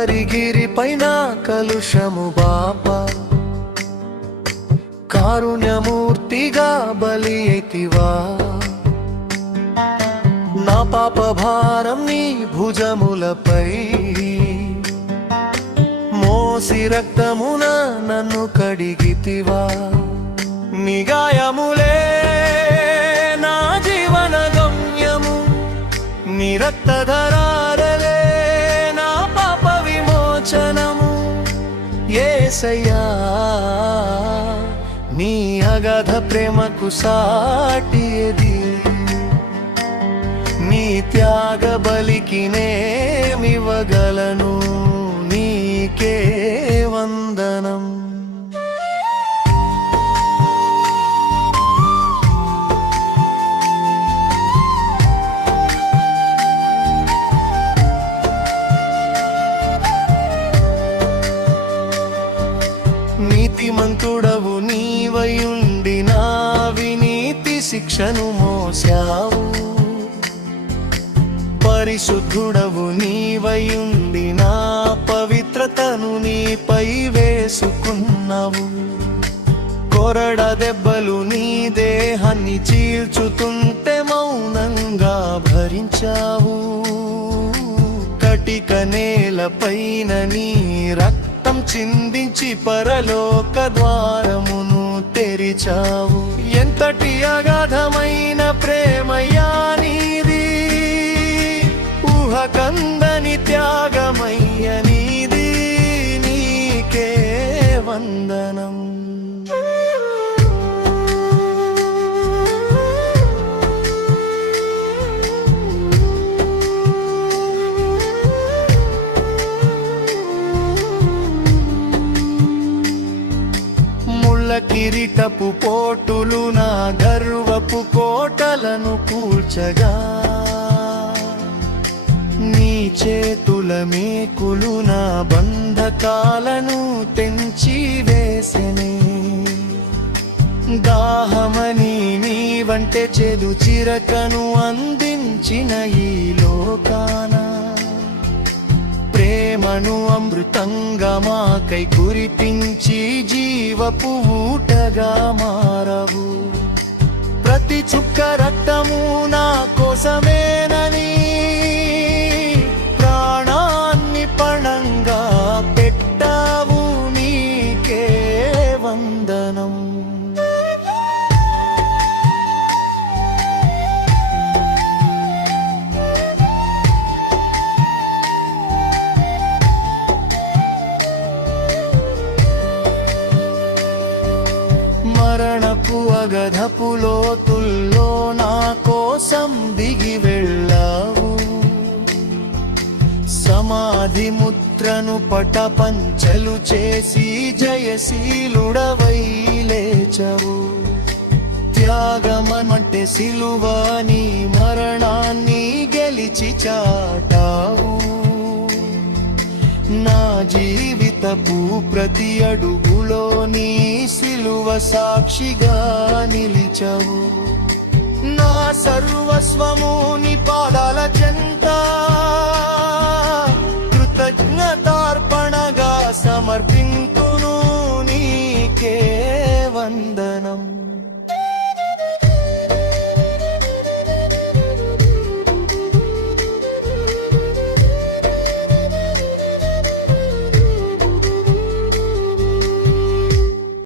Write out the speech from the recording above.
కల్వరిగిరిపైన కలుషము బాపా కారుణ్యమూర్తిగా బలి అయితివా నా పాప భారం నీ భుజములపై మోసి రక్తమున నన్ను కడిగితివా నీ గాయములే నా జీవన గమ్యము నీ రక్తధారాలే నా పాప విమోచనము యేసయ్యా నీ అగాధ ప్రేమకు సాటి ఏది నీ త్యాగ బలికి నేమివ్వగలను నీకే వందనం నీతిమంతుడవు నీవయుండి నా వినీతి శిక్షను మోసావు పరిశుద్ధుడవు నీవయుండి నా పవిత్రతను నీపై వేసుకున్నావు కొరడ దెబ్బలు నీ దేహాన్ని చీల్చుతుంటే మౌనంగా భరించావు కటిక నేలపైన నీ రక్తం చిందించి పరలోక ద్వారమును తెరిచావు ఎంతటి అగాధమైన ప్రేమయ్యా నీది ఊహకందని త్యాగమయ్య నీది నీకే వందనం కిరీటపు పోటులు నా గర్వపు కోటలను కూల్చగా నీ చేతుల మేకులు నా బంధకాలను తెంచి వేసెనే దాహమని నీ వంటే చెడు చిరకను అందించిన ఈ లోకాన ప్రేమను అమృతంగా మాకై కురిపించి జీవపు ఊటగా మారవు ప్రతి చుక్క రక్తము నా కోసమేనని ప్రాణాన్ని పణంగా పెట్టావు నీకే వందనం మరణపు అగధపు లోతుల్లో నా కోసం దిగి వెళ్ళావు సమాధి ముద్రను పటపంచలు చేసి జయశీలుడవై లేచవు త్యాగమంటే సిలువని మరణాన్ని గెలిచి చాటావు నా జీవితపు ప్రతి అడుగులో నీ సిలువ సాక్షిగా నిలిచవు నా సర్వస్వము నీ పాదాల చెంత